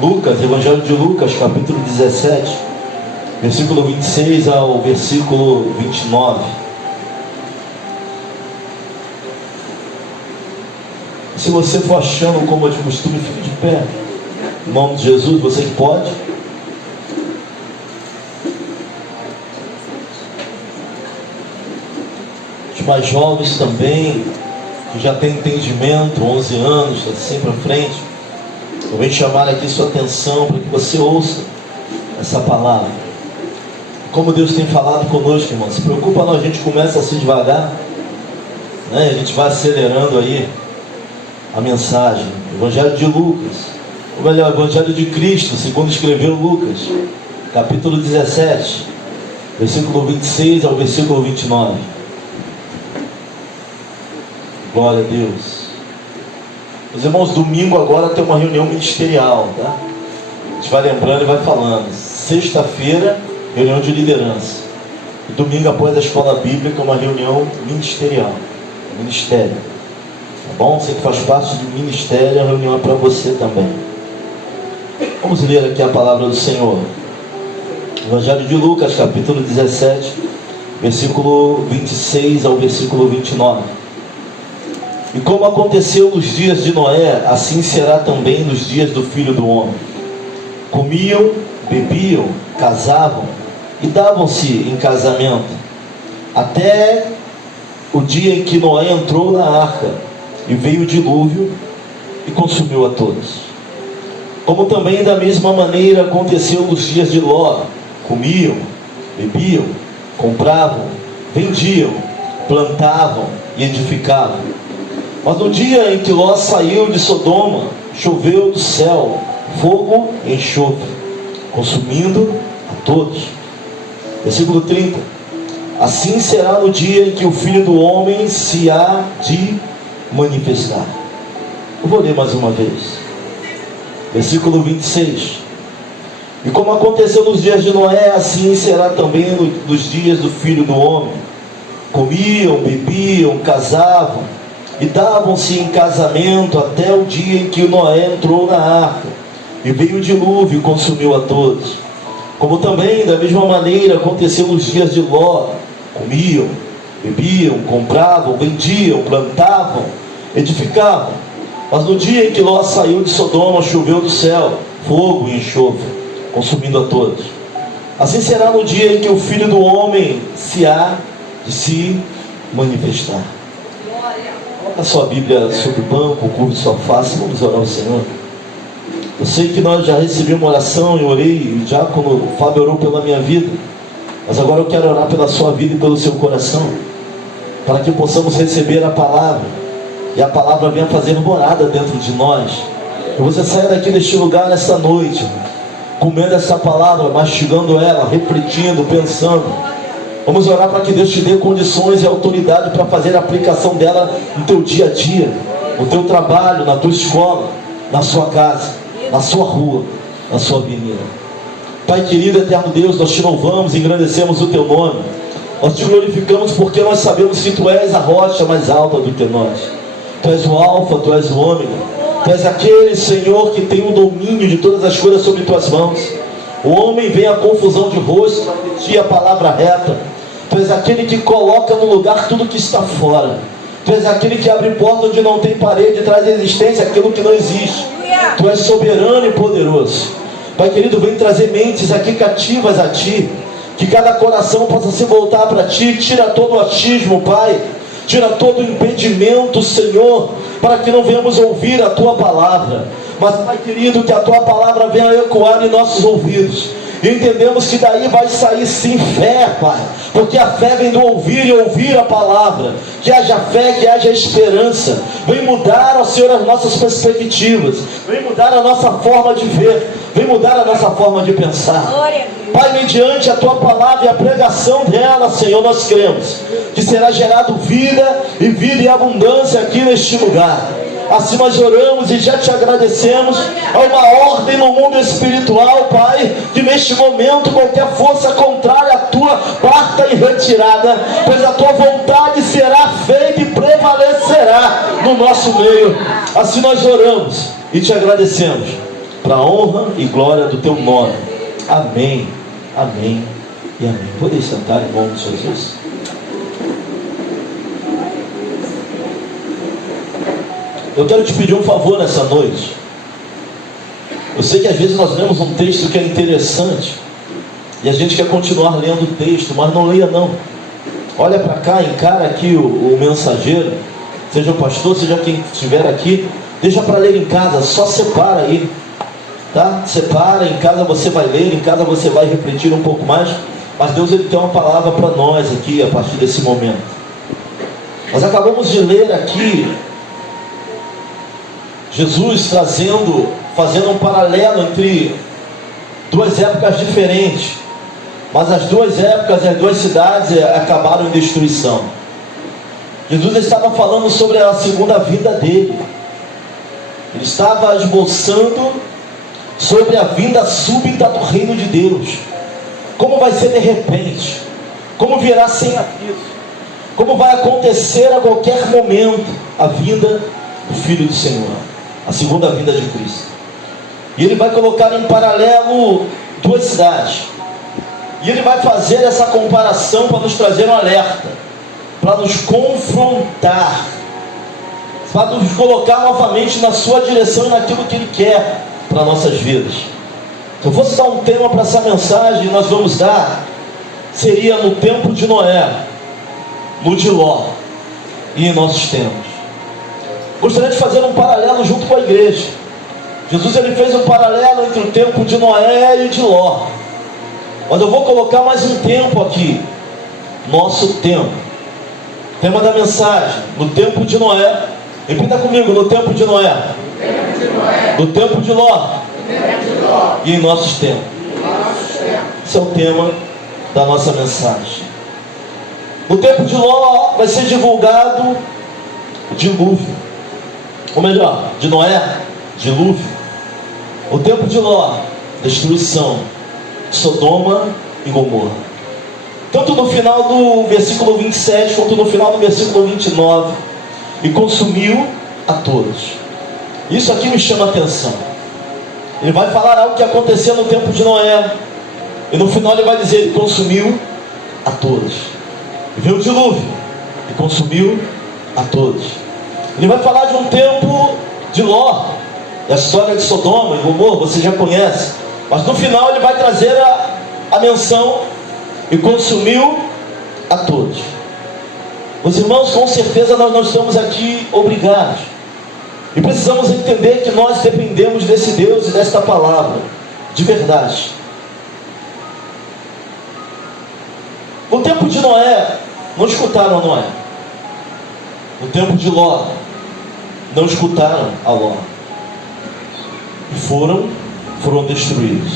Lucas, Evangelho de Lucas, capítulo 17, versículo 26 ao versículo 29. Se você for achando como de costume, fique de pé. Em nome de Jesus, você que pode. Os mais jovens também, que já tem entendimento, 11 anos, está sempre à frente. Eu venho chamar aqui sua atenção para que você ouça essa palavra. Como Deus tem falado conosco, irmão. Se preocupa não, a gente começa assim devagar, né? A gente vai acelerando aí a mensagem. Evangelho de Lucas, ou melhor, Evangelho de Cristo, segundo escreveu Lucas, capítulo 17, versículo 26 ao versículo 29. Glória a Deus. Os irmãos, domingo agora tem uma reunião ministerial, tá? A gente vai lembrando e vai falando. Sexta-feira, reunião de liderança. E domingo, após a escola bíblica, uma reunião ministerial. Ministério. Tá bom? Você que faz parte do ministério, a reunião é para você também. Vamos ler aqui a palavra do Senhor. Evangelho de Lucas, capítulo 17, versículo 26 ao versículo 29. E como aconteceu nos dias de Noé, assim será também nos dias do Filho do Homem. Comiam, bebiam, casavam e davam-se em casamento, até o dia em que Noé entrou na arca, e veio o dilúvio e consumiu a todos. Como também da mesma maneira aconteceu nos dias de Ló. Comiam, bebiam, compravam, vendiam, plantavam e edificavam. Mas no dia em que Ló saiu de Sodoma, choveu do céu fogo e enxofre, consumindo a todos. Versículo 30. Assim será no dia em que o Filho do Homem se há de manifestar. Eu vou ler mais uma vez. Versículo 26. E como aconteceu nos dias de Noé, assim será também nos dias do Filho do Homem. Comiam, bebiam, casavam e davam-se em casamento até o dia em que Noé entrou na arca, e veio o dilúvio e consumiu a todos. Como também da mesma maneira aconteceu nos dias de Ló. Comiam, bebiam, compravam, vendiam, plantavam, edificavam. Mas no dia em que Ló saiu de Sodoma, choveu do céu fogo e enxofre, consumindo a todos. Assim será no dia em que o Filho do Homem se há de se manifestar. Coloca a sua Bíblia sobre o banco, curve sua face, vamos orar ao Senhor. Eu sei que nós já recebemos uma oração, eu orei, e já quando o Fábio orou pela minha vida, mas agora eu quero orar pela sua vida e pelo seu coração, para que possamos receber a palavra, e a palavra venha fazer morada dentro de nós. Que você saia daqui deste lugar nessa noite, comendo essa palavra, mastigando ela, refletindo, pensando. Vamos orar para que Deus te dê condições e autoridade para fazer a aplicação dela no teu dia a dia, no teu trabalho, na tua escola, na sua casa, na sua rua, na sua avenida. Pai querido, eterno Deus, nós te louvamos e engrandecemos o teu nome. Nós te glorificamos porque nós sabemos que tu és a rocha mais alta do que nós. Tu és o alfa, tu és o ômega. Tu és aquele, Senhor, que tem o domínio de todas as coisas sobre tuas mãos. O homem vem a confusão de rosto para repetir a palavra reta. Tu és aquele que coloca no lugar tudo que está fora. Tu és aquele que abre porta onde não tem parede e traz à existência aquilo que não existe. Tu és soberano e poderoso. Pai querido, vem trazer mentes aqui cativas a Ti. Que cada coração possa se voltar para Ti. Tira todo o achismo, Pai. Tira todo o impedimento, Senhor, para que não venhamos ouvir a Tua palavra. Mas, Pai querido, que a Tua palavra venha ecoar em nossos ouvidos. E entendemos que daí vai sair sim fé, Pai. Porque a fé vem do ouvir e ouvir a palavra. Que haja fé, que haja esperança. Vem mudar, ó Senhor, as nossas perspectivas. Vem mudar a nossa forma de ver. Vem mudar a nossa forma de pensar. Pai, mediante a Tua palavra e a pregação dela, Senhor, nós cremos que será gerado vida e abundância aqui neste lugar. Assim nós oramos e já te agradecemos. Há uma ordem no mundo espiritual, Pai, que neste momento qualquer força contrária à Tua parta em retirada, pois a Tua vontade será feita e prevalecerá no nosso meio. Assim nós oramos e te agradecemos, para a honra e glória do teu nome. Amém, amém e amém. Podem sentar em nome de Jesus. Eu quero te pedir um favor nessa noite. Eu sei que às vezes nós lemos um texto que é interessante e a gente quer continuar lendo o texto, mas não leia não. Olha para cá, encara aqui o mensageiro, seja o pastor, seja quem estiver aqui, deixa para ler em casa, só separa aí, tá? Separa, em casa você vai ler, em casa você vai refletir um pouco mais, mas Deus ele tem uma palavra para nós aqui a partir desse momento. Nós acabamos de ler aqui Jesus fazendo um paralelo entre duas épocas diferentes, mas as duas épocas e as duas cidades acabaram em destruição. Jesus estava falando sobre a segunda vinda dele. Ele estava esboçando sobre a vinda súbita do reino de Deus. Como vai ser de repente, como virá sem aviso, como vai acontecer a qualquer momento a vinda do Filho do Senhor, a segunda vinda de Cristo. E ele vai colocar em paralelo duas cidades. E ele vai fazer essa comparação para nos trazer um alerta, para nos confrontar, para nos colocar novamente na sua direção e naquilo que ele quer para nossas vidas. Se eu fosse dar um tema para essa mensagem, nós vamos dar, seria no tempo de Noé, no de Ló e em nossos tempos. Gostaria de fazer um paralelo junto com a igreja. Jesus ele fez um paralelo entre o tempo de Noé e de Ló. Mas eu vou colocar mais um tempo aqui. Nosso tempo. Tema da mensagem. No tempo de Noé. Repita comigo. No tempo de Noé. No tempo de Ló. E em nossos tempos. Esse é o tema da nossa mensagem. No tempo de Ló vai ser divulgado o dilúvio. Ou melhor, de Noé, dilúvio. O tempo de Ló, destruição. Sodoma e Gomorra. Tanto no final do versículo 27 quanto no final do versículo 29. E consumiu a todos. Isso aqui me chama a atenção. Ele vai falar algo que aconteceu no tempo de Noé, e no final ele vai dizer: ele consumiu a todos. E veio o dilúvio e consumiu a todos. Ele vai falar de um tempo de Ló, a história de Sodoma e Gomorra, você já conhece. Mas no final ele vai trazer a menção: e consumiu a todos. Os irmãos, com certeza nós não estamos aqui obrigados, e precisamos entender que nós dependemos desse Deus e desta palavra, de verdade. No tempo de Noé, não escutaram a Noé. No tempo de Ló, não escutaram a Ló. E foram destruídos.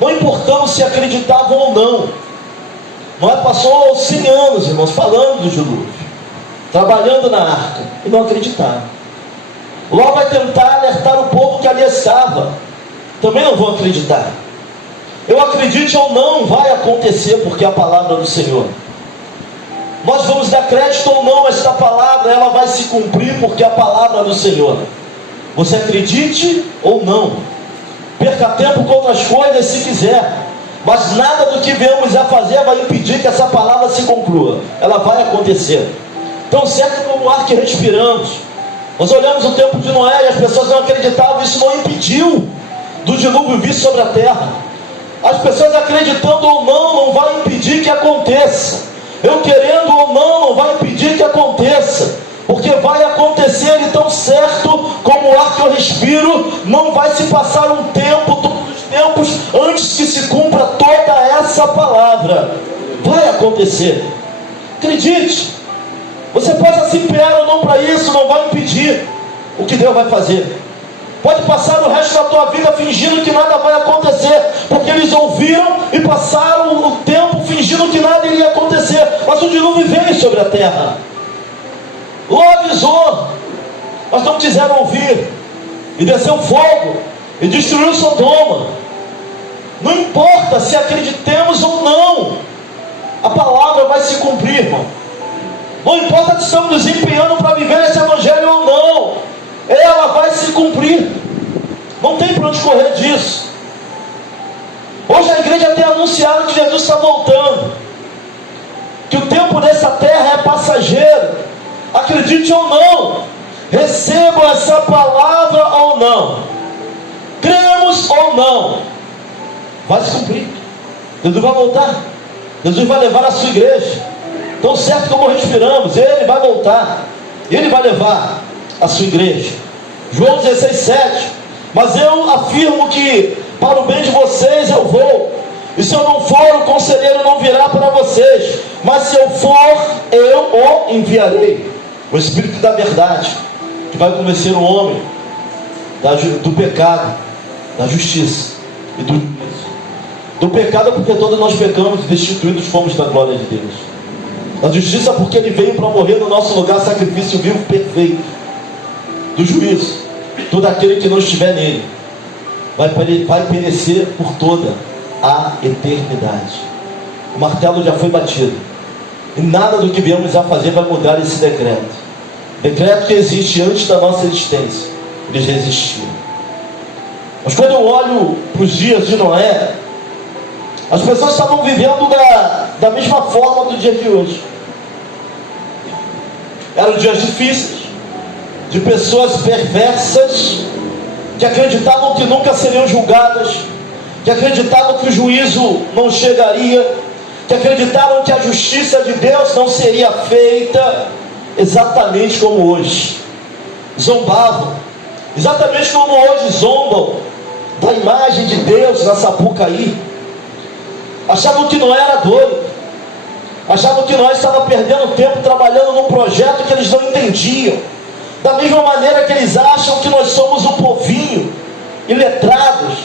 Não importando se acreditavam ou não. Noé passou 100 anos, irmãos, falando do dilúvio, trabalhando na arca, e não acreditaram. Ló vai tentar alertar o povo que ali estava, também não vão acreditar. Eu acredite ou não, vai acontecer, porque é a palavra do Senhor. Nós vamos dar crédito ou não a esta palavra, ela vai se cumprir, porque é a palavra do Senhor. Você acredite ou não, perca tempo com outras coisas se quiser, mas nada do que viemos a fazer vai impedir que essa palavra se conclua. Ela vai acontecer. Tão certo como o ar que respiramos. Nós olhamos o tempo de Noé e as pessoas não acreditavam. Isso não impediu do dilúvio vir sobre a terra. As pessoas acreditando ou não vai impedir que aconteça. Eu querendo ou não vai impedir que aconteça, porque vai acontecer. E tão certo como o ar que eu respiro, não vai se passar um tempo, todos os tempos, antes que se cumpra toda essa palavra. Vai acontecer. Acredite. Você pode se empenhar ou não para isso, não vai impedir o que Deus vai fazer. Pode passar o resto da tua vida fingindo que nada vai acontecer, porque eles ouviram e passaram o tempo fingindo que nada iria acontecer. Mas o dilúvio veio sobre a terra. Ló avisou, mas não quiseram ouvir, e desceu fogo e destruiu Sodoma. Não importa se acreditemos ou não, a palavra vai se cumprir, irmão. Não importa se estamos nos empenhando para viver esse evangelho ou não, ela vai se cumprir. Não tem para onde correr disso. Hoje a igreja tem anunciado que Jesus está voltando, que o tempo nessa terra é passageiro. Acredite ou não, recebam essa palavra ou não, cremos ou não, vai se cumprir. Jesus vai voltar, Jesus vai levar a sua igreja. Tão certo como respiramos, Ele vai voltar, Ele vai levar a sua igreja. João 16:7. Mas eu afirmo que para o bem de vocês eu vou, e se eu não for, o conselheiro não virá para vocês, mas se eu for, eu o enviarei, o Espírito da verdade, que vai convencer o homem do pecado, da justiça e do juízo. Do pecado porque todos nós pecamos e destituídos fomos da glória de Deus. Da justiça porque Ele veio para morrer no nosso lugar, sacrifício vivo perfeito. Do juízo, todo aquele que não estiver nele vai perecer por toda a eternidade. O martelo já foi batido, e nada do que viemos a fazer vai mudar esse decreto. Decreto que existe antes da nossa existência, ele já existia. Mas quando eu olho para os dias de Noé, as pessoas estavam vivendo da mesma forma do dia de hoje. Eram dias difíceis, de pessoas perversas, que acreditavam que nunca seriam julgadas, que acreditavam que o juízo não chegaria, que acreditavam que a justiça de Deus não seria feita, exatamente como hoje. Zombavam, exatamente como hoje zombam da imagem de Deus na Sapucaí. Achavam que Noé era doido, achavam que Noé estava perdendo tempo trabalhando num projeto que eles não entendiam. Da mesma maneira que eles acham que nós somos um povinho iletrados.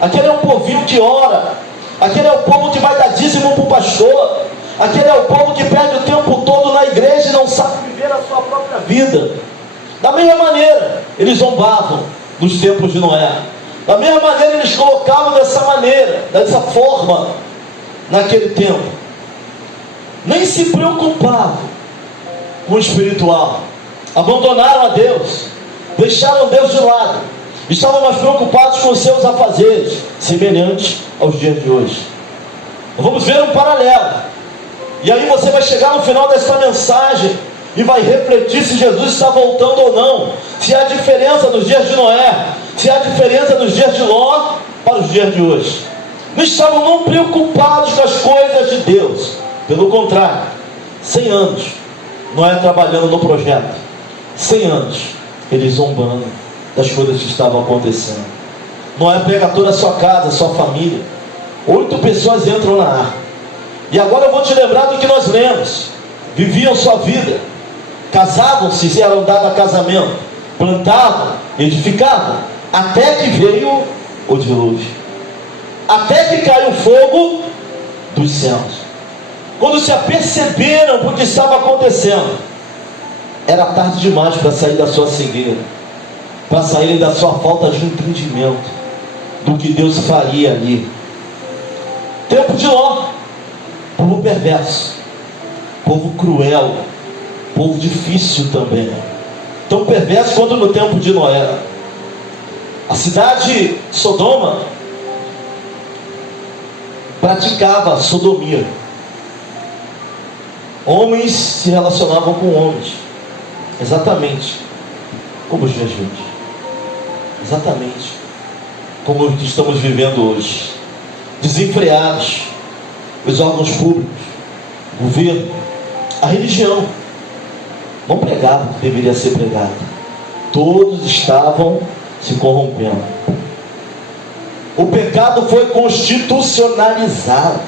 Aquele é o povinho que ora, aquele é o povo que vai dar dízimo para o pastor, aquele é o povo que perde o tempo todo na igreja e não sabe viver a sua própria vida. Da mesma maneira, eles zombavam nos tempos de Noé. Da mesma maneira, eles colocavam dessa maneira, dessa forma, naquele tempo. Nem se preocupavam com o espiritual. Abandonaram a Deus, deixaram Deus de lado, estavam mais preocupados com os seus afazeres, semelhantes aos dias de hoje. Vamos ver um paralelo, e aí você vai chegar no final desta mensagem e vai refletir se Jesus está voltando ou não, se há diferença dos dias de Noé, se há diferença dos dias de Ló para os dias de hoje. Não estavam não preocupados com as coisas de Deus, pelo contrário, 100 anos Noé trabalhando no projeto, 100 anos eles zombando das coisas que estavam acontecendo. Noé pega toda a sua casa, a sua família, 8 pessoas entram na arca. E agora eu vou te lembrar do que nós lemos. Viviam sua vida, casavam-se, se eram dados a casamento, plantavam, edificavam, até que veio o dilúvio, até que caiu o fogo dos céus. Quando se aperceberam do que estava acontecendo, era tarde demais para sair da sua cegueira, para saírem da sua falta de entendimento do que Deus faria ali. Tempo de Ló, povo perverso, povo cruel, povo difícil também, tão perverso quanto no tempo de Noé. A cidade de Sodoma praticava sodomia. Homens se relacionavam com homens, exatamente como os dias de hoje, exatamente como o que estamos vivendo hoje. Desenfreados, os órgãos públicos, o governo, a religião não pregava o que deveria ser pregado. Todos estavam se corrompendo. O pecado foi constitucionalizado.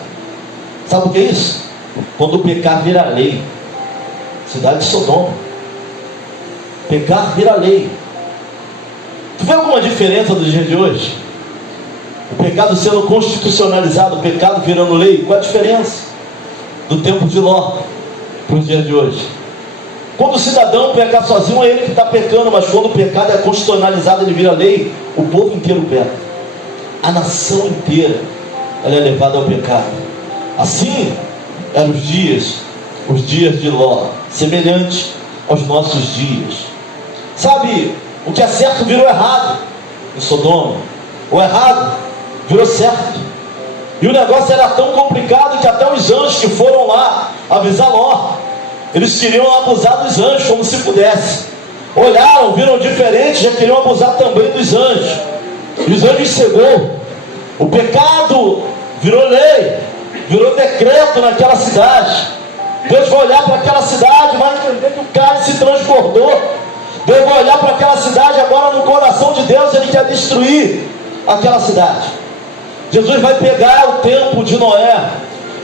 Sabe o que é isso? Quando o pecado vira lei. Cidade de Sodoma, pecar vira lei. Tu vê alguma diferença do dia de hoje? O pecado sendo constitucionalizado, o pecado virando lei. Qual a diferença do tempo de Ló para os dias de hoje? Quando o cidadão pecar sozinho, é ele que está pecando, mas quando o pecado é constitucionalizado, ele vira lei, o povo inteiro peca, a nação inteira ela é levada ao pecado. Assim eram os dias de Ló, semelhante aos nossos dias. Sabe, o que é certo virou errado, em Sodoma. O errado virou certo. E o negócio era tão complicado que até os anjos que foram lá avisar Ló, eles queriam abusar dos anjos como se pudesse. Olharam, viram diferente, já queriam abusar também dos anjos. E os anjos cegou. O pecado virou lei, virou decreto naquela cidade. Deus vai olhar para aquela cidade, vai entender que o cálice se transbordou. Deus vai olhar para aquela cidade agora no coração de Deus, Ele quer destruir aquela cidade. Jesus vai pegar o tempo de Noé,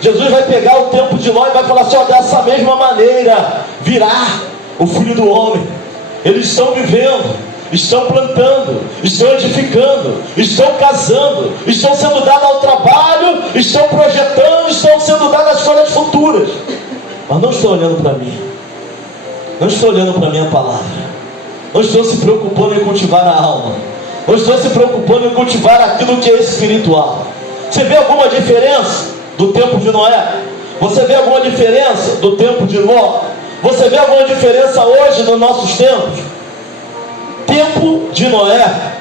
Jesus vai pegar o tempo de Ló e vai falar assim, ó, dessa mesma maneira virá o Filho do Homem. Eles estão vivendo, estão plantando, estão edificando, estão casando, estão sendo dados ao trabalho, estão projetando, estão sendo dadas as coisas futuras, mas não estão olhando para mim, não estão olhando para a minha palavra, não estão se preocupando em cultivar a alma, não estão se preocupando em cultivar aquilo que é espiritual. Você vê alguma diferença do tempo de Noé? Você vê alguma diferença do tempo de Ló? Você vê alguma diferença hoje nos nossos tempos? Tempo de Noé,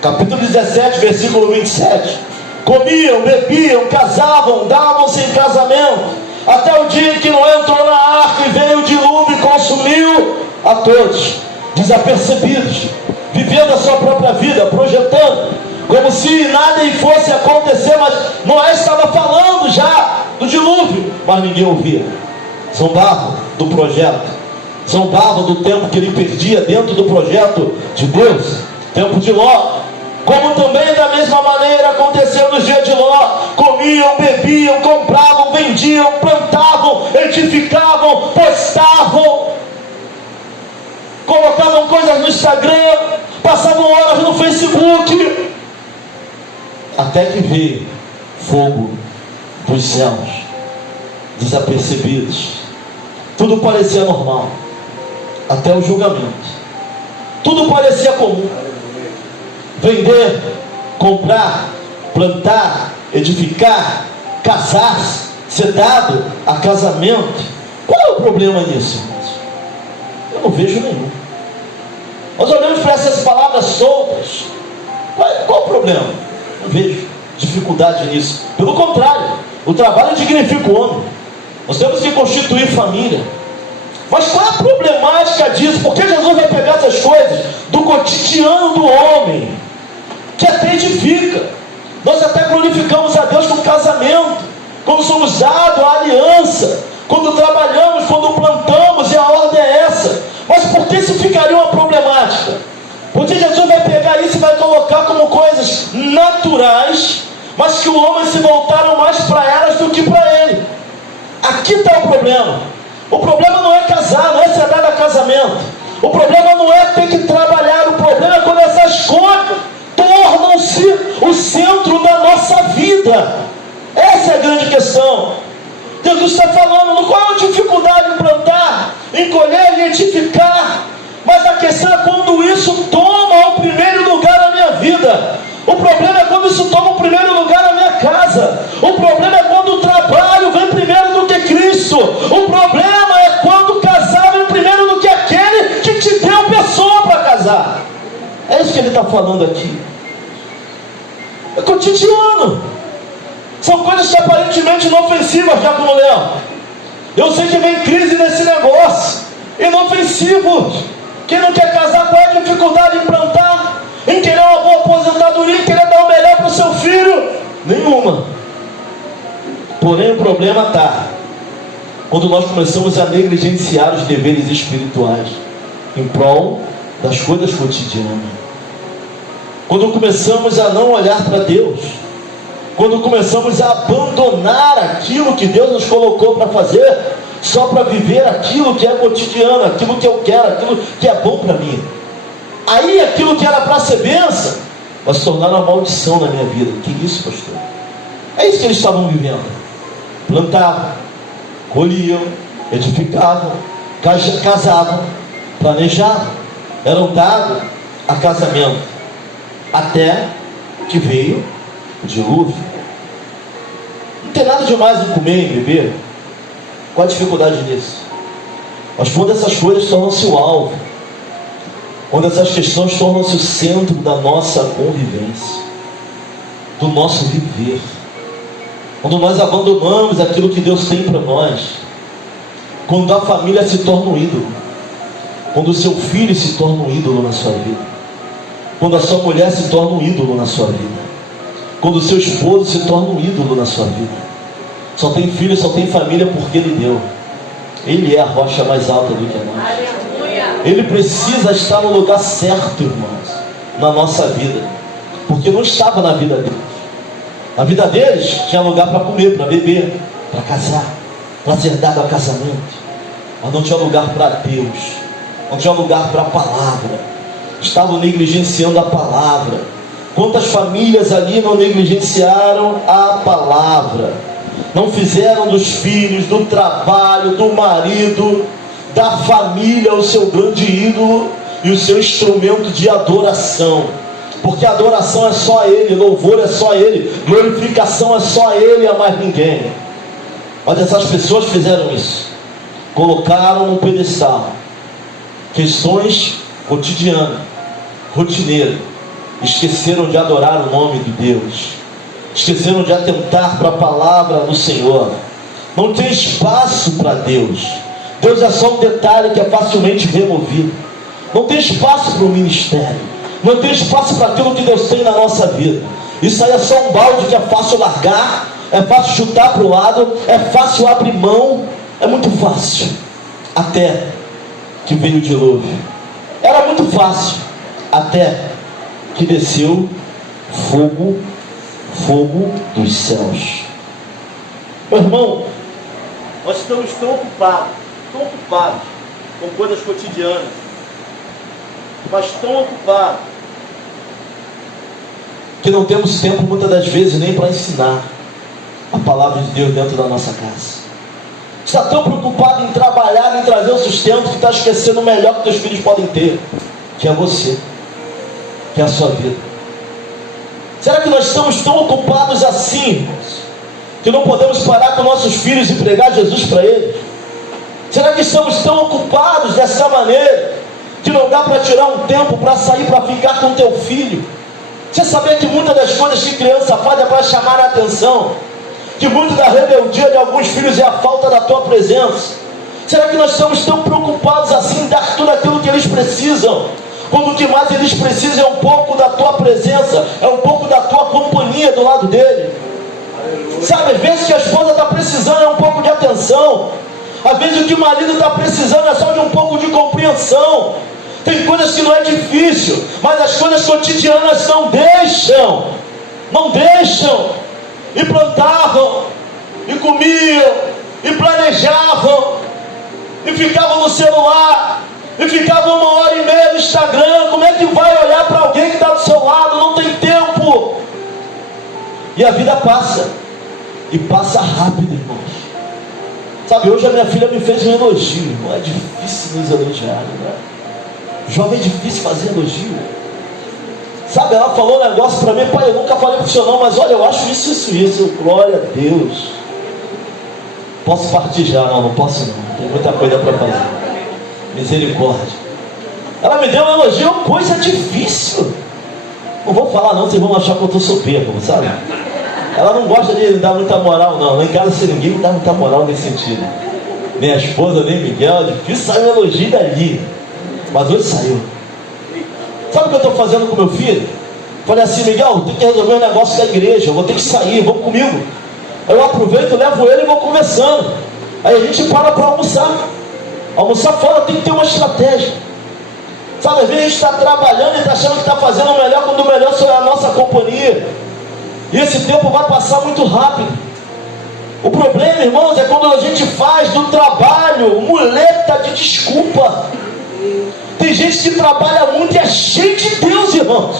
capítulo 17, versículo 27. Comiam, bebiam, casavam, davam-se em casamento, até o dia em que Noé entrou na arca e veio o dilúvio e consumiu a todos, desapercebidos, vivendo a sua própria vida, projetando, como se nada fosse acontecer, mas Noé estava falando já do dilúvio, mas ninguém ouvia. Zombavam do projeto, zombavam do tempo que ele perdia dentro do projeto de Deus, tempo de Ló. Como também da mesma maneira aconteceu nos dias de Ló: comiam, bebiam, compravam, vendiam, plantavam, edificavam, postavam, colocavam coisas no Instagram, passavam horas no Facebook, até que veio fogo dos céus, desapercebidos. Tudo parecia normal, até o julgamento. Tudo parecia comum. Vender, comprar, plantar, edificar, casar-se, ser dado a casamento. Qual é o problema nisso, irmãos? Eu não vejo nenhum. Nós olhamos para essas palavras soltas. Qual o problema? Não vejo dificuldade nisso. Pelo contrário, o trabalho dignifica o homem. Nós temos que constituir família. Mas qual é a problemática disso? Porque Jesus vai pegar essas coisas do cotidiano do homem, que até edifica. Nós até glorificamos a Deus com casamento, quando somos dados a aliança, quando trabalhamos, quando plantamos, e a ordem é essa. Mas por que isso ficaria uma problemática? Porque Jesus vai pegar isso e vai colocar como coisas naturais, mas que o homem se voltaram mais para elas do que para ele. Aqui está o problema. O problema não é casar, não é ser dado a casamento. O problema não é ter que trabalhar. O problema é quando essas coisas tornam-se o centro da nossa vida. Essa é a grande questão. Jesus está falando, qual é a dificuldade em plantar, em colher, em edificar? Mas a questão é quando isso toma o primeiro lugar na minha vida. O problema é quando isso toma o primeiro lugar na minha casa. O problema é quando o trabalho vem primeiro do que Cristo. O problema é quando casar vem primeiro do que aquele que te deu pessoa para casar. É isso que ele está falando aqui. É cotidiano. São coisas que aparentemente inofensivas, já como Leão. Eu sei que vem crise nesse negócio. Inofensivos. Quem não quer casar, qual é a dificuldade em plantar? Em querer uma boa aposentadoria, em querer dar o melhor para o seu filho? Nenhuma. Porém o problema está quando nós começamos a negligenciar os deveres espirituais em prol das coisas cotidianas. Quando começamos a não olhar para Deus, quando começamos a abandonar aquilo que Deus nos colocou para fazer, só para viver aquilo que é cotidiano, aquilo que eu quero, aquilo que é bom para mim. Aí aquilo que era para ser bênção vai se tornar uma maldição na minha vida. Que isso, pastor? É isso que eles estavam vivendo. Plantavam, colhiam, edificavam, casavam, planejavam, eram dados a casamento, até que veio o dilúvio. Não tem nada demais em comer e beber. Qual a dificuldade nisso? Mas quando essas coisas tornam-se o alvo, onde essas questões tornam-se o centro da nossa convivência, do nosso viver, quando nós abandonamos aquilo que Deus tem para nós, quando a família se torna um ídolo, quando o seu filho se torna um ídolo na sua vida, quando a sua mulher se torna um ídolo na sua vida, quando o seu esposo se torna um ídolo na sua vida. Só tem filho, só tem família porque Ele deu. Ele é a rocha mais alta do que nós. Ele precisa estar no lugar certo, irmãos, na nossa vida, porque não estava na vida deles. Na vida deles tinha lugar para comer, para beber, para casar, para ser dado a casamento, mas não tinha lugar para Deus, não tinha lugar para a palavra. Estavam negligenciando a palavra. Quantas famílias ali não negligenciaram a palavra? Não fizeram dos filhos, do trabalho, do marido, da família o seu grande ídolo e o seu instrumento de adoração. Porque adoração é só a Ele, louvor é só a Ele, glorificação é só a Ele e a mais ninguém. Mas essas pessoas fizeram isso, colocaram no pedestal questões cotidianas, rotineiras, esqueceram de adorar o nome de Deus, esqueceram de atentar para a palavra do Senhor. Não tem espaço para Deus. Deus é só um detalhe que é facilmente removido. Não tem espaço para o ministério, não tem espaço para aquilo que Deus tem na nossa vida. Isso aí é só um balde que é fácil largar, é fácil chutar para o lado, é fácil abrir mão, é muito fácil. Até que veio o dilúvio. Era muito fácil, até que desceu fogo dos céus. Meu irmão, nós estamos tão ocupados com coisas cotidianas, mas tão ocupados que não temos tempo muitas das vezes nem para ensinar a palavra de Deus dentro da nossa casa. Está tão preocupado em trabalhar, em trazer o sustento, que está esquecendo o melhor que teus filhos podem ter, que é você, que é a sua vida. Será que nós estamos tão ocupados assim, irmãos, que não podemos parar com nossos filhos e pregar Jesus para eles? Será que estamos tão ocupados dessa maneira que não dá para tirar um tempo para sair, para ficar com teu filho? Você sabia que muitas das coisas que criança faz é para chamar a atenção? Que muito da rebeldia de alguns filhos é a falta da tua presença? Será que nós estamos tão preocupados assim em dar tudo aquilo que eles precisam, quando o que mais eles precisam é um pouco da tua presença, é um pouco da tua companhia do lado dele? Sabe, às vezes o que a esposa está precisando é um pouco de atenção, às vezes o que o marido está precisando é só de um pouco de compreensão. Tem coisas que não é difícil, mas as coisas cotidianas não deixam. E plantavam, e comiam, e planejavam, e ficavam no celular, e ficavam 1h30 no Instagram. Como é que vai olhar para alguém que está do seu lado? Não tem tempo. E a vida passa, e passa rápido, irmãos. Sabe, hoje a minha filha me fez um elogio, irmão. É difícil nos elogiar, né? Jovem, é difícil fazer elogio. Sabe, ela falou um negócio para mim: pai, eu nunca falei para o senhor não, mas olha, eu acho isso. Glória a Deus. Posso partir já? Não posso não. Tem muita coisa para fazer. Misericórdia. Ela me deu um elogio, coisa difícil. Não vou falar não, vocês vão achar que eu estou soberbo, sabe? Ela não gosta de dar muita moral não. Lá em casa se ninguém me dá muita moral nesse sentido. Nem a esposa, nem Miguel. É difícil sair um elogio dali. Mas hoje saiu. Sabe o que eu estou fazendo com meu filho? Falei assim: Miguel, tem que resolver um negócio da igreja, eu vou ter que sair, vamos comigo. Aí eu aproveito, levo ele e vou conversando. Aí a gente para almoçar. Almoçar fora tem que ter uma estratégia. Sabe, às vezes a gente está trabalhando e está achando que está fazendo o melhor, quando o melhor só é a nossa companhia. E esse tempo vai passar muito rápido. O problema, irmãos, é quando a gente faz do trabalho muleta de desculpa. Tem gente que trabalha muito e é cheio de Deus, irmãos.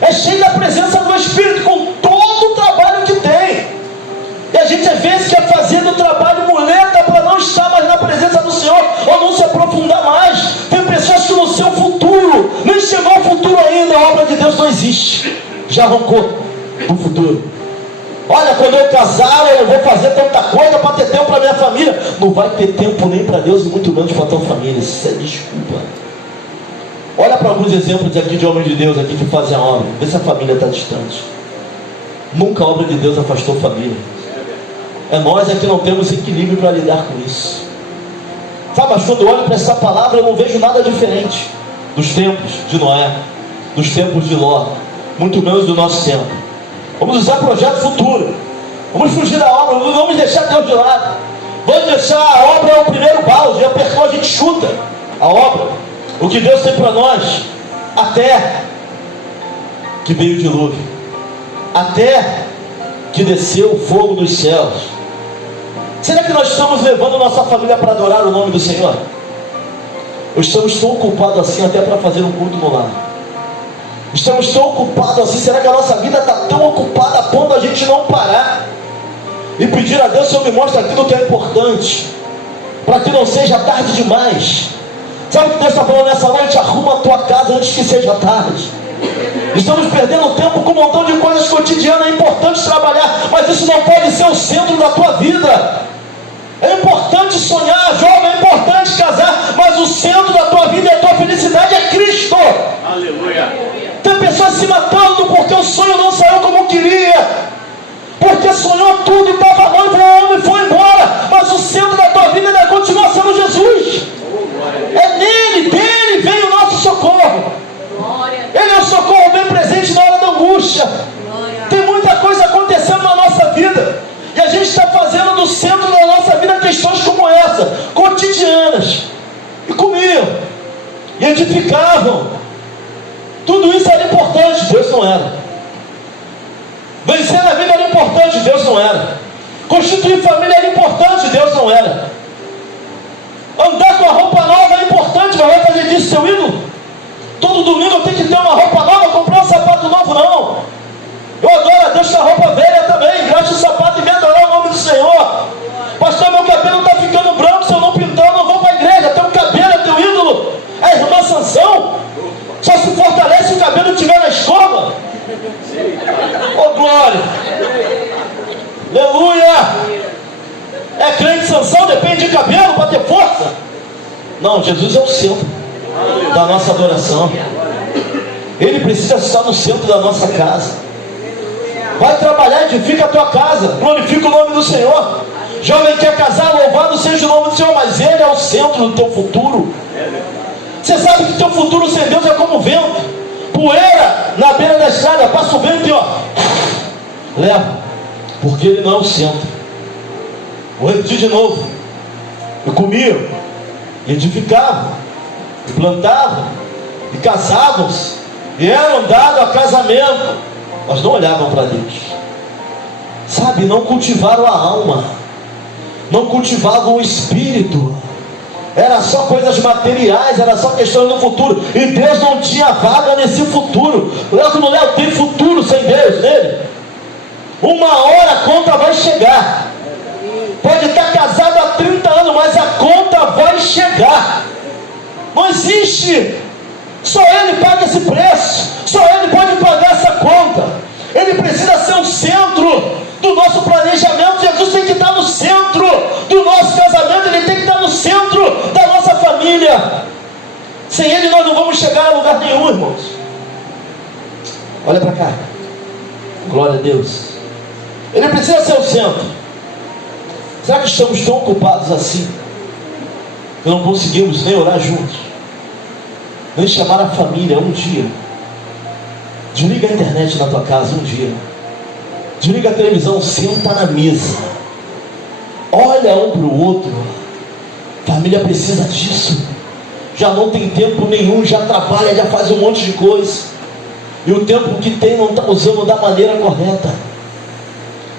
É cheio da presença do Espírito, com todo o trabalho que tem. E a gente às vezes quer fazer do trabalho muleta para não estar mais na presença do Senhor, ou não se aprofundar mais. Tem pessoas que no seu futuro, nem chegou ao futuro ainda, a obra de Deus não existe. Já arrancou do futuro. Olha, quando eu casar, eu vou fazer tanta coisa para ter tempo para minha família. Não vai ter tempo nem para Deus e muito menos para a tua família. Isso é desculpa. Olha para alguns exemplos aqui de homens de Deus aqui que fazem a obra. Vê se a família está distante. Nunca a obra de Deus afastou família. É nós que não temos equilíbrio para lidar com isso. Sabe, mas quando eu olho para essa palavra, eu não vejo nada diferente dos tempos de Noé, dos tempos de Ló, muito menos do nosso tempo. Vamos usar projeto futuro. Vamos fugir da obra, não vamos deixar Deus de lado. Vamos deixar a obra é o primeiro balde, a gente chuta a obra. O que Deus tem para nós, até que veio o dilúvio, até que desceu o fogo dos céus. Será que nós estamos levando nossa família para adorar o nome do Senhor? Ou estamos tão ocupados assim até para fazer um culto no lar? Estamos tão ocupados assim, será que a nossa vida está tão ocupada a ponto a gente não parar e pedir a Deus: Senhor, me mostra aquilo que é importante, para que não seja tarde demais. Sabe o que Deus está falando nessa noite? Arruma a tua casa antes que seja tarde. Estamos perdendo tempo com um montão de coisas cotidianas. É importante trabalhar, mas isso não pode ser o centro da tua vida. É importante sonhar, jovem, é importante casar, mas o centro da tua vida e a tua felicidade é Cristo. Aleluia. Tem pessoas se matando porque o sonho não saiu como queria, porque sonhou tudo, estava noivo, o homem foi embora, mas o centro da tua vida ainda continua sendo Jesus. É nele, dele vem o nosso socorro. Ele é o socorro bem presente na hora da angústia. Tem muita coisa acontecendo na nossa vida, e a gente está fazendo do centro da nossa vida questões como essa, cotidianas, e comiam, e edificavam. Tudo isso era importante, Deus não era. Vencer na vida era importante, Deus não era. Constituir família era importante, Deus não era. Andar com a roupa nova é importante, mas vai fazer disso seu ídolo? Todo domingo eu tenho que ter uma roupa nova, comprar um sapato novo? Não. Eu adoro a Deus com a roupa velha também, gasto o sapato e vem adorar o nome do Senhor. Pastor, meu cabelo está ficando branco, se eu não pintar eu não vou para a igreja. Teu cabelo é teu ídolo? É a irmã Sansão? Só se fortalece se o cabelo estiver na escova. Oh glória, aleluia. É crente Sansão, depende de cabelo para ter força? Não, Jesus é o centro da nossa adoração. Ele precisa estar no centro da nossa casa. Vai trabalhar, edifica a tua casa, glorifica o nome do Senhor. Jovem quer casar, louvado seja o nome do Senhor, mas Ele é o centro do teu futuro. Você sabe que teu futuro sem Deus é como vento, poeira na beira da estrada, passa o vento e ó, leva, porque Ele não é o centro. Vou repetir de novo. E comiam, e edificavam, e plantavam, e casavam-se, e eram dados a casamento, mas não olhavam para Deus. Sabe, não cultivaram a alma, não cultivavam o espírito. Era só coisas materiais, era só questão do futuro, e Deus não tinha vaga nesse futuro. Léo tem futuro sem Deus nele. Uma hora a conta vai chegar. Pode estar casado há 30 anos, mas a conta vai chegar. Não existe. Só Ele paga esse preço. Só Ele pode pagar essa conta. Ele precisa ser o centro do nosso planejamento. Jesus tem que estar no centro do nosso casamento. Ele tem que estar no centro da nossa família. Sem Ele nós não vamos chegar a lugar nenhum, irmãos. Olha para cá. Glória a Deus. Ele precisa ser o centro. Será que estamos tão ocupados assim que não conseguimos nem orar juntos, nem chamar a família um dia? Desliga a internet na tua casa um dia, desliga a televisão, senta na mesa, olha um para o outro. Família precisa disso. Já não tem tempo nenhum, já trabalha, já faz um monte de coisa, e o tempo que tem não está usando da maneira correta.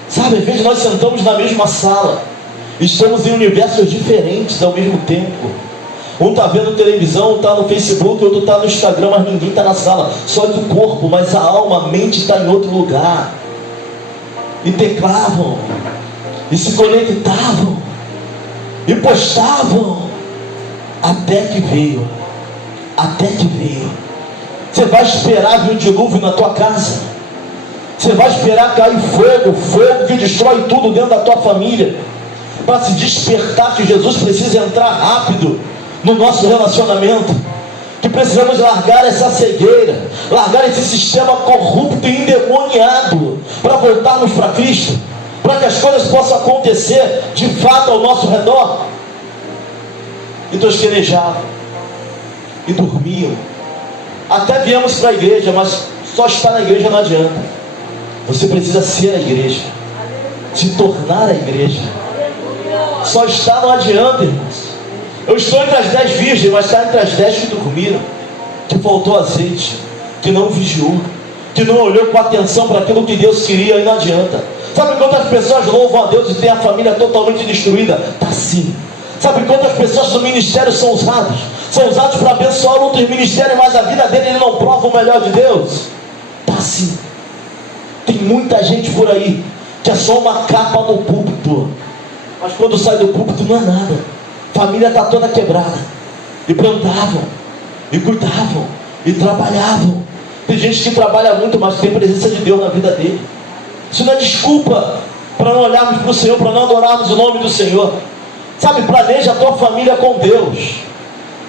Sabe, às vezes nós sentamos na mesma sala, estamos em universos diferentes ao mesmo tempo. Um está vendo televisão, um está no Facebook, outro está no Instagram, mas ninguém está na sala. Só do corpo, mas a alma, a mente está em outro lugar. E teclavam, e se conectavam, e postavam, até que veio. Você vai esperar vir um dilúvio na tua casa? Você vai esperar cair fogo que destrói tudo dentro da tua família, para se despertar que Jesus precisa entrar rápido no nosso relacionamento? que precisamos largar essa cegueira, largar esse sistema corrupto e endemoniado, para voltarmos para Cristo, para que as coisas possam acontecer de fato ao nosso redor. E tosquenejavam, e dormiam. Até viemos para a igreja, mas só estar na igreja não adianta. Você precisa ser a igreja, se tornar a igreja. Só estar não adianta, irmãos. Eu estou entre as 10 virgens, mas está entre as 10 que dormiram, que faltou azeite, que não vigiou, que não olhou com atenção para aquilo que Deus queria, e não adianta. Sabe quantas pessoas louvam a Deus e têm a família totalmente destruída? Está sim. Sabe quantas pessoas do ministério são usadas? São usados para abençoar outros ministérios, mas a vida dele ele não prova o melhor de Deus? Está sim. Tem muita gente por aí que é só uma capa no púlpito, mas quando sai do púlpito não é nada. A família está toda quebrada. E plantavam, e cuidavam, e trabalhavam. Tem gente que trabalha muito, mas tem presença de Deus na vida dele. Isso não é desculpa para não olharmos para o Senhor, para não adorarmos o nome do Senhor. Sabe, planeja a tua família com Deus.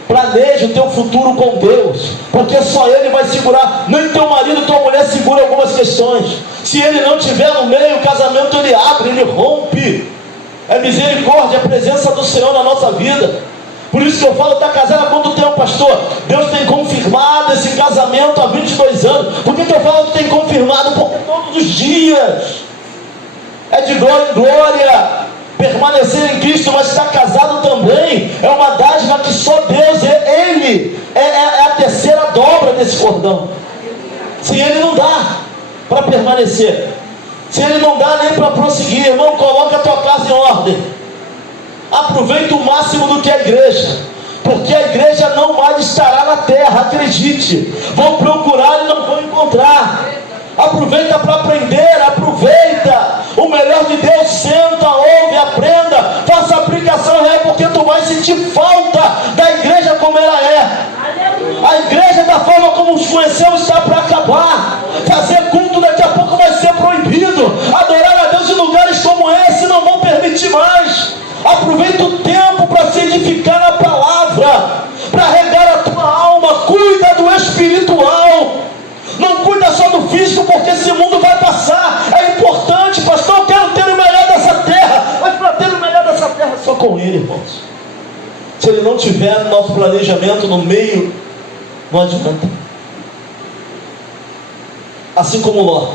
Planeja o teu futuro com Deus, porque só Ele vai segurar. Nem teu marido, tua mulher segura algumas questões. Se ele não estiver no meio, o casamento ele abre, ele rompe. É misericórdia, a presença do Senhor na nossa vida. Por isso que eu falo, está casada há quanto tempo, pastor? Deus tem confirmado esse casamento há 22 anos. Por que eu falo que tem confirmado? Porque todos os dias é de glória em glória permanecer em Cristo, mas estar casado também é uma dádiva que só Deus, Ele é a terceira dobra desse cordão. Sem Ele não dá para permanecer, se Ele não dá nem para prosseguir. Irmão, coloca a tua casa em ordem, aproveita o máximo do que é a igreja, porque a igreja não mais estará na terra, acredite. Vão procurar e não vão encontrar. Aproveita para aprender, aproveita o melhor de Deus, senta, ouve, aprenda, faça aplicação real, porque tu vai sentir falta da igreja como ela é. A igreja da forma como os conhecemos está para acabar. Fazer culto daqui a pouco vai ser proibido. Adorar a Deus em lugares como esse não vão permitir mais. Aproveita o tempo para se edificar na palavra, para regar a tua alma. Cuida do espiritual, não cuida só do físico, porque esse mundo vai passar. É importante, pastor, eu quero ter o melhor dessa terra, mas para ter o melhor dessa terra só com Ele, irmãos. Se Ele não tiver no nosso planejamento, no meio, não adianta. Assim como Ló,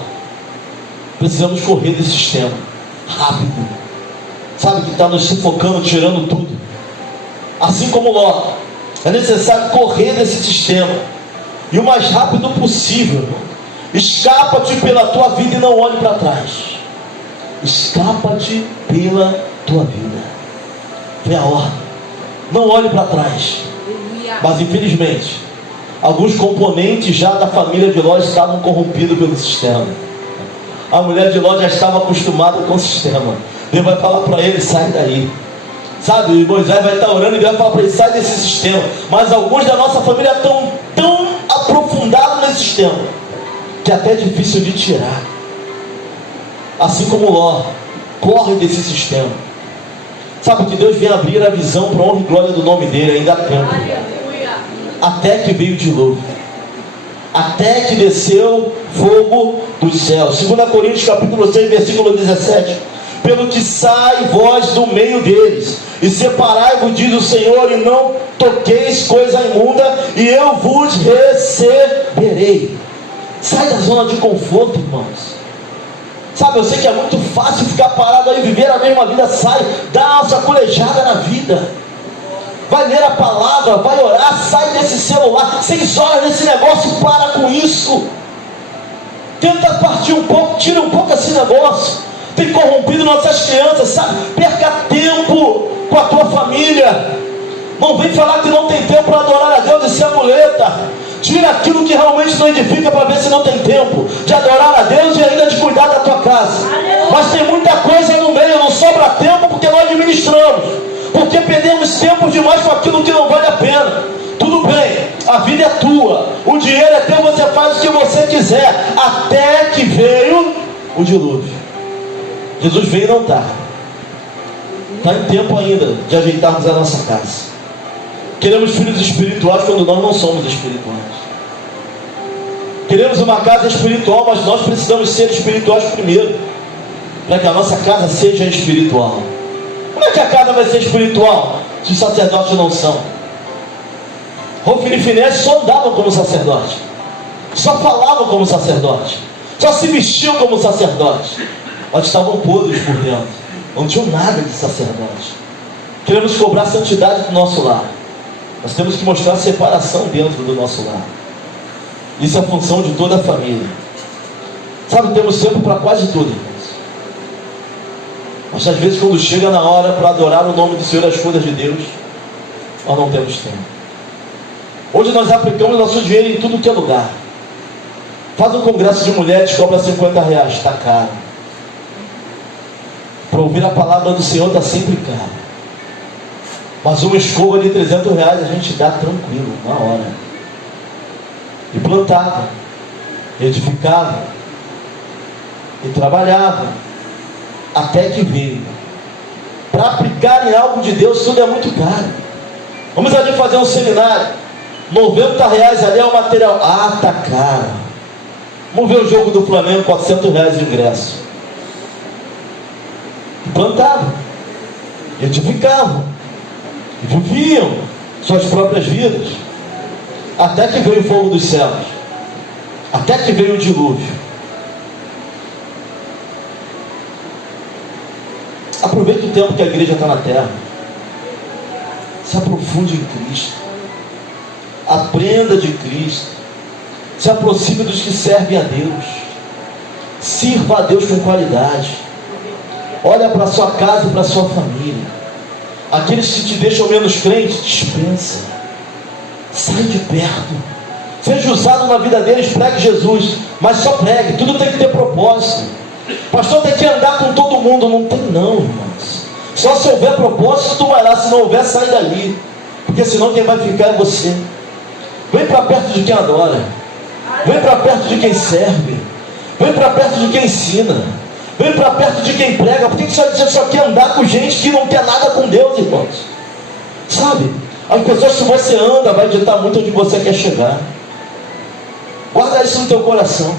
precisamos correr desse sistema rápido, sabe, que está nos sufocando, tirando tudo. Assim como Ló, é necessário correr desse sistema, e o mais rápido possível. Escapa-te pela tua vida e não olhe para trás. Escapa-te pela tua vida. Vê a ordem, não olhe para trás. Mas infelizmente alguns componentes já da família de Ló estavam corrompidos pelo sistema. A mulher de Ló já estava acostumada com o sistema. Deus vai falar para ele: sai daí. Sabe, e Moisés vai estar orando e Deus vai falar para ele: sai desse sistema. Mas alguns da nossa família estão tão aprofundados nesse sistema que até é difícil de tirar. Assim como Ló, corre desse sistema. Sabe que Deus vem abrir a visão para a honra e glória do nome dele, ainda há tempo. Até que veio o dilúvio, até que desceu fogo dos céus. 2 Coríntios capítulo 6, versículo 17. Pelo que sai vós do meio deles, e separai-vos, diz o Senhor, e não toqueis coisa imunda, e eu vos receberei. Sai da zona de conforto, irmãos. Sabe, eu sei que é muito fácil ficar parado aí, viver a mesma vida. Sai, dá uma sacolejada na vida, vai ler a palavra, vai orar, sai desse celular, 6 horas nesse negócio, para com isso. Tenta partir um pouco, tira um pouco esse negócio. Tem corrompido nossas crianças, sabe? Perca tempo com a tua família. Não vem falar que não tem tempo para adorar a Deus e ser muleta. Tira aquilo que realmente não edifica, para ver se não tem tempo de adorar a Deus e ainda de cuidar da tua casa. Mas tem muita coisa no meio, não sobra tempo porque nós administramos, porque perdemos tempo demais com aquilo que não vale a pena. Tudo bem, a vida é tua, o dinheiro é teu, você faz o que você quiser. Até que veio o dilúvio. Jesus veio e não está em tempo ainda de ajeitarmos a nossa casa. Queremos filhos espirituais quando nós não somos espirituais. Queremos uma casa espiritual, mas nós precisamos ser espirituais primeiro, para que a nossa casa seja espiritual. Como é que a casa vai ser espiritual se os sacerdotes não são? Hofni e Finéias só andavam como sacerdote, só falavam como sacerdote, só se vestiam como sacerdote, mas estavam podres por dentro, não tinham nada de sacerdote. Queremos cobrar santidade do nosso lar, nós temos que mostrar separação dentro do nosso lar. Isso é a função de toda a família. Sabe, temos tempo para quase tudo, irmãos. Mas às vezes quando chega na hora para adorar o nome do Senhor, as coisas de Deus, nós não temos tempo. Hoje nós aplicamos nosso dinheiro em tudo que é lugar. Faz um congresso de mulheres, cobra R$50, está caro. Para ouvir a palavra do Senhor está sempre caro. Mas uma escova de R$300 a gente dá tranquilo, na hora. E plantava, edificava, e trabalhava, até que veio. Para aplicar em algo de Deus, tudo é muito caro. Vamos ali fazer um seminário, R$90 ali é o material. Ah, tá caro. Vamos ver o jogo do Flamengo, R$400 de ingresso. E plantavam, edificavam, e viviam suas próprias vidas, até que veio o fogo dos céus, até que veio o dilúvio. Aproveite o tempo que a igreja está na terra, se aprofunde em Cristo, aprenda de Cristo, se aproxime dos que servem a Deus, sirva a Deus com qualidade, olha para a sua casa e para a sua família. Aqueles que te deixam menos crente, dispensa, sai de perto, seja usado na vida deles, pregue Jesus, mas só pregue, tudo tem que ter propósito. Pastor, tem que andar com todo mundo, não tem não, irmãos. Só se houver propósito, tu vai lá, se não houver, sai dali, porque senão quem vai ficar é você. Vem para perto de quem adora, vem para perto de quem serve, vem para perto de quem ensina, vem para perto de quem prega. Por que você só quer andar com gente que não quer nada com Deus, irmãos? Sabe, as pessoas que você anda vai ditar muito onde você quer chegar. Guarda isso no teu coração.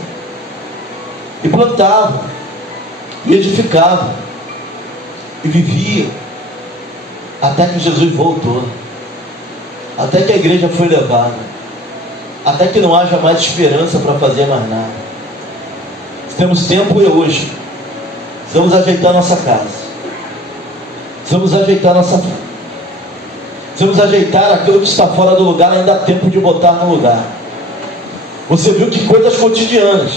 E plantava, e edificava, e vivia, até que Jesus voltou, até que a igreja foi levada, até que não haja mais esperança para fazer mais nada. Temos tempo e hoje precisamos ajeitar nossa casa, precisamos ajeitar nossa vida, precisamos ajeitar aquilo que está fora do lugar. Ainda há tempo de botar no lugar. Você viu que coisas cotidianas,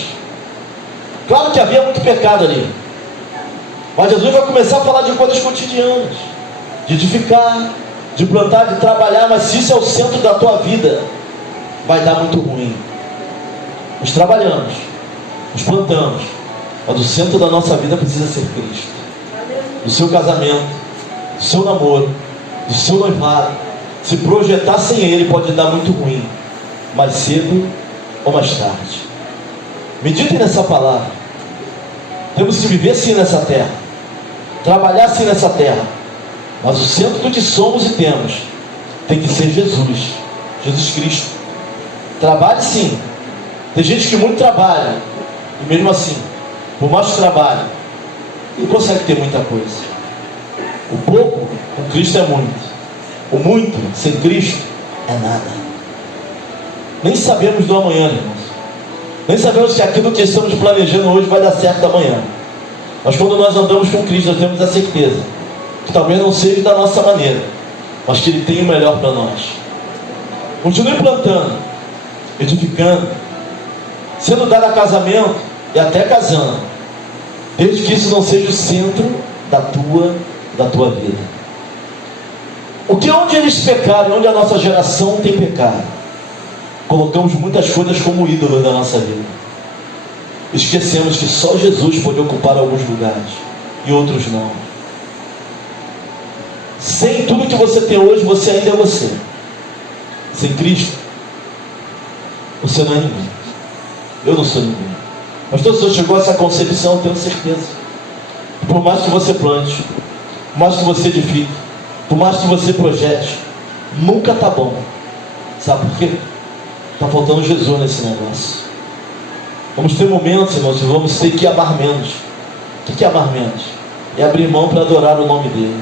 claro que havia muito pecado ali, mas Jesus vai começar a falar de coisas cotidianas, de edificar, de plantar, de trabalhar. Mas se isso é o centro da tua vida, vai dar muito ruim. Nós trabalhamos, nós plantamos, mas o centro da nossa vida precisa ser Cristo. Do seu casamento, do seu namoro, do seu noivado. Se projetar sem Ele pode dar muito ruim, mais cedo ou mais tarde. Meditem nessa palavra. Temos que viver sim nessa terra, trabalhar sim nessa terra, mas o centro do que somos e temos tem que ser Jesus, Jesus Cristo. Trabalhe sim. Tem gente que muito trabalha, e mesmo assim, por mais que trabalhe, não consegue ter muita coisa. O pouco com Cristo é muito, o muito sem Cristo é nada. Nem sabemos do amanhã, irmãos. Nem sabemos se aquilo que estamos planejando hoje vai dar certo amanhã. Mas quando nós andamos com Cristo, nós temos a certeza que talvez não seja da nossa maneira, mas que Ele tem o melhor para nós. Continue plantando, edificando, sendo dado a casamento e até casando, desde que isso não seja o centro da tua vida. Onde eles pecaram, onde a nossa geração tem pecado, colocamos muitas coisas como ídolos da nossa vida. Esquecemos que só Jesus pode ocupar alguns lugares e outros não. Sem tudo que você tem hoje, você ainda é você. Sem Cristo, você não é ninguém. Eu não sou ninguém. Pastor, se você chegou a essa concepção, eu tenho certeza. Por mais que você plante, por mais que você edifique, por mais que você projete, Nunca está bom. Sabe por quê? Está faltando Jesus nesse negócio. Vamos ter momentos, irmãos, que vamos ter que amar menos. O que é amar menos? É abrir mão para adorar o nome dEle.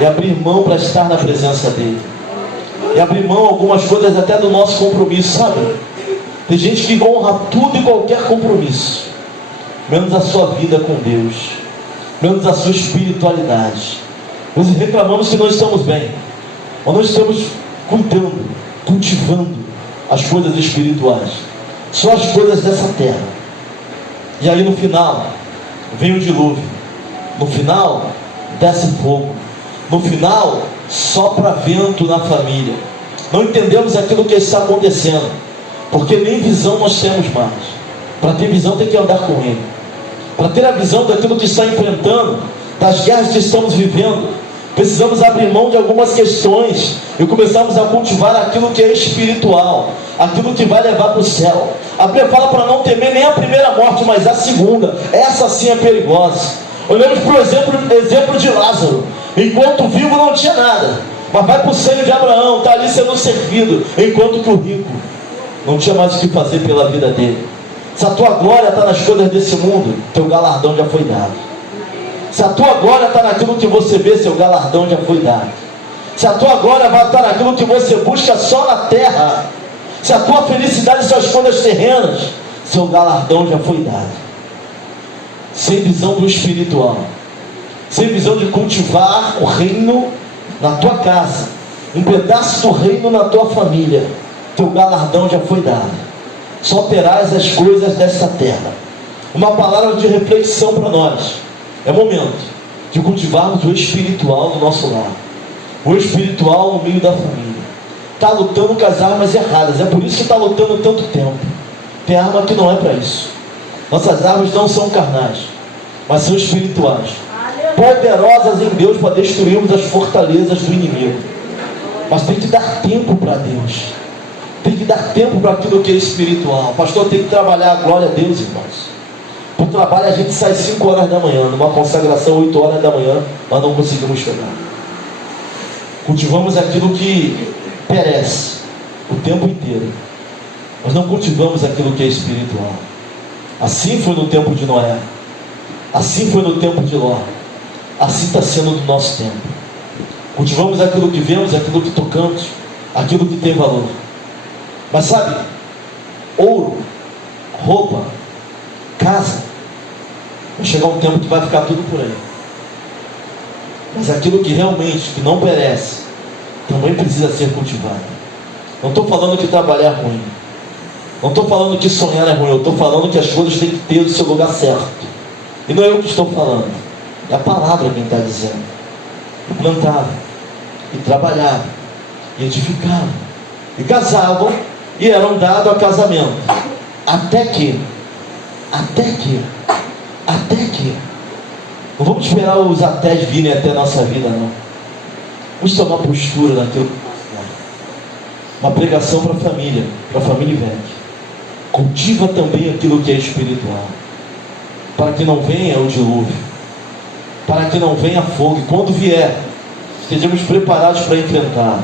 É abrir mão para estar na presença dEle. É abrir mão algumas coisas até do nosso compromisso, sabe? Tem gente que honra tudo e qualquer compromisso, menos a sua vida com Deus, menos a sua espiritualidade. Nós reclamamos que não estamos bem, mas não estamos cuidando, cultivando as coisas espirituais, só as coisas dessa terra. E aí no final vem o dilúvio, no final desce fogo, no final sopra vento na família. Não entendemos aquilo que está acontecendo, porque nem visão nós temos mais. Para ter visão tem que andar com Ele. Para ter a visão daquilo que está enfrentando, das guerras que estamos vivendo, precisamos abrir mão de algumas questões e começarmos a cultivar aquilo que é espiritual, aquilo que vai levar para o céu. A Bíblia fala para não temer nem a primeira morte, mas a segunda. Essa sim é perigosa. Olhamos para o exemplo de Lázaro. Enquanto vivo não tinha nada, mas vai para o seio de Abraão, está ali sendo servido, enquanto que o rico não tinha mais o que fazer pela vida dele. Se a tua glória está nas coisas desse mundo, teu galardão já foi dado. Se a tua glória está naquilo que você vê, seu galardão já foi dado. Se a tua glória vai estar naquilo que você busca só na terra, se a tua felicidade são as coisas terrenas, seu galardão já foi dado. Sem visão do espiritual, sem visão de cultivar o reino na tua casa, um pedaço do reino na tua família, teu galardão já foi dado. Só terás as coisas desta terra. Uma palavra de reflexão para nós. É momento de cultivarmos o espiritual do nosso lar, o espiritual no meio da família. Está lutando com as armas erradas, é por isso que está lutando tanto tempo. Tem arma que não é para isso. Nossas armas não são carnais, mas são espirituais, poderosas em Deus para destruirmos as fortalezas do inimigo. Mas tem que dar tempo para Deus, tem que dar tempo para aquilo que é espiritual. Pastor, tem que trabalhar a glória a Deus, irmãos. Para o trabalho a gente sai 5 horas da manhã, numa consagração 8 horas da manhã, nós não conseguimos chegar. Cultivamos aquilo que perece o tempo inteiro, mas não cultivamos aquilo que é espiritual. Assim foi no tempo de Noé, assim foi no tempo de Ló, assim está sendo no nosso tempo. Cultivamos aquilo que vemos, aquilo que tocamos, aquilo que tem valor. Mas sabe, ouro, roupa, casa, vai chegar um tempo que vai ficar tudo por aí. Mas aquilo que realmente, que não perece, também precisa ser cultivado. Não estou falando que trabalhar é ruim, não estou falando que sonhar é ruim, eu estou falando que as coisas têm que ter o seu lugar certo. E não é eu que estou falando, é a palavra quem está dizendo. E plantavam, e trabalhavam, e edificavam, e casavam, e eram dados a casamento. Até que, não vamos esperar os atés virem até a nossa vida, não. Vamos tomar postura naquilo. Uma pregação para a família velha. Cultiva também aquilo que é espiritual, para que não venha o dilúvio, para que não venha fogo, e quando vier, estejamos preparados para enfrentar.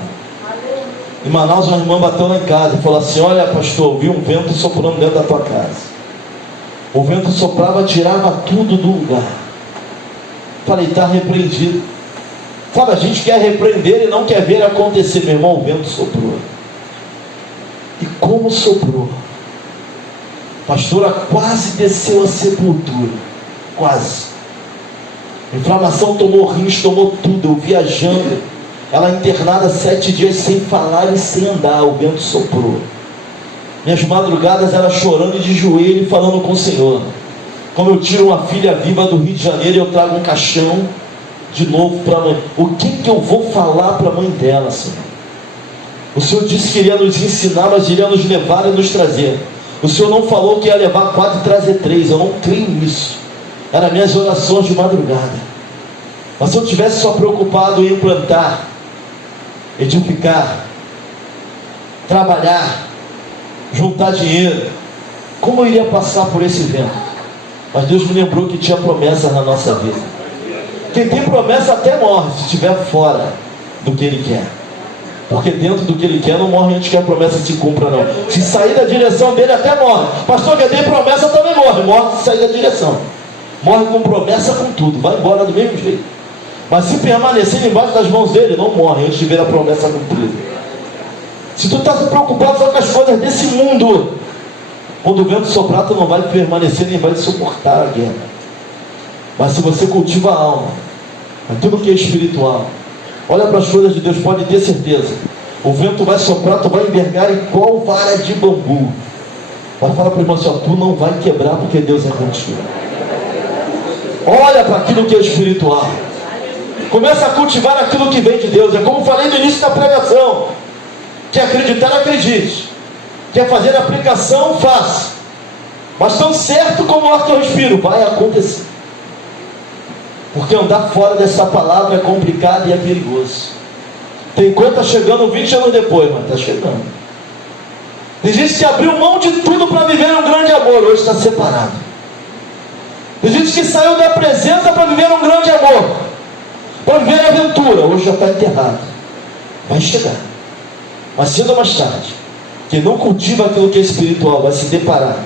Em Manaus, uma irmã bateu lá em casa e falou assim: olha, pastor, vi um vento soprando dentro da tua casa. O vento soprava, tirava tudo do lugar. Falei, está repreendido. Sabe, a gente quer repreender e não quer ver acontecer. Meu irmão, o vento soprou. E como soprou, a pastora quase desceu a sepultura. Quase. A inflamação tomou rins, tomou tudo. Eu viajando, ela internada 7 dias sem falar e sem andar. O vento soprou. Minhas madrugadas era chorando de joelho e falando com o Senhor. Como eu tiro uma filha viva do Rio de Janeiro e eu trago um caixão de novo para a mãe. O que eu vou falar para a mãe dela, Senhor? O Senhor disse que iria nos ensinar, mas iria nos levar e nos trazer. O Senhor não falou que ia levar 4 e trazer 3. Eu não creio nisso. Eram minhas orações de madrugada. Mas se eu tivesse só preocupado em plantar, edificar, trabalhar, juntar dinheiro, como eu iria passar por esse vento? Mas Deus me lembrou que tinha promessas na nossa vida. Quem tem promessa até morre, se estiver fora do que Ele quer. Porque dentro do que ele quer, não morre antes que a promessa se cumpra, não. Se sair da direção dele, até morre. Pastor, que tem promessa, também morre. Morre se sair da direção. Morre com promessa, com tudo. Vai embora do mesmo jeito. Mas se permanecer embaixo das mãos dele, não morre antes de ver a promessa cumprida. Se tu está se preocupado só com as coisas desse mundo, quando o vento soprar, tu não vai permanecer nem vai suportar a guerra. Mas se você cultiva a alma, aquilo que é espiritual, olha para as coisas de Deus, pode ter certeza. O vento vai soprar, tu vai envergar igual vara de bambu. Mas fala para o irmão assim, ó, tu não vai quebrar porque Deus é contigo. Olha para aquilo que é espiritual. Começa a cultivar aquilo que vem de Deus. É como falei no início da pregação. Quer acreditar, acredite. Quer fazer a aplicação, faça. Mas tão certo como o ar que eu respiro, vai acontecer. Porque andar fora dessa palavra é complicado e é perigoso. Tem coisa que está chegando 20 anos depois, mas está chegando. Tem gente que abriu mão de tudo para viver um grande amor, hoje está separado. Tem gente que saiu da presença para viver um grande amor, para viver a aventura, hoje já está enterrado. Vai chegar. Mas cedo ou mais tarde, quem não cultiva aquilo que é espiritual vai se deparar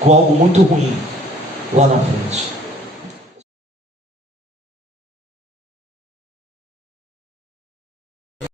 com algo muito ruim lá na frente.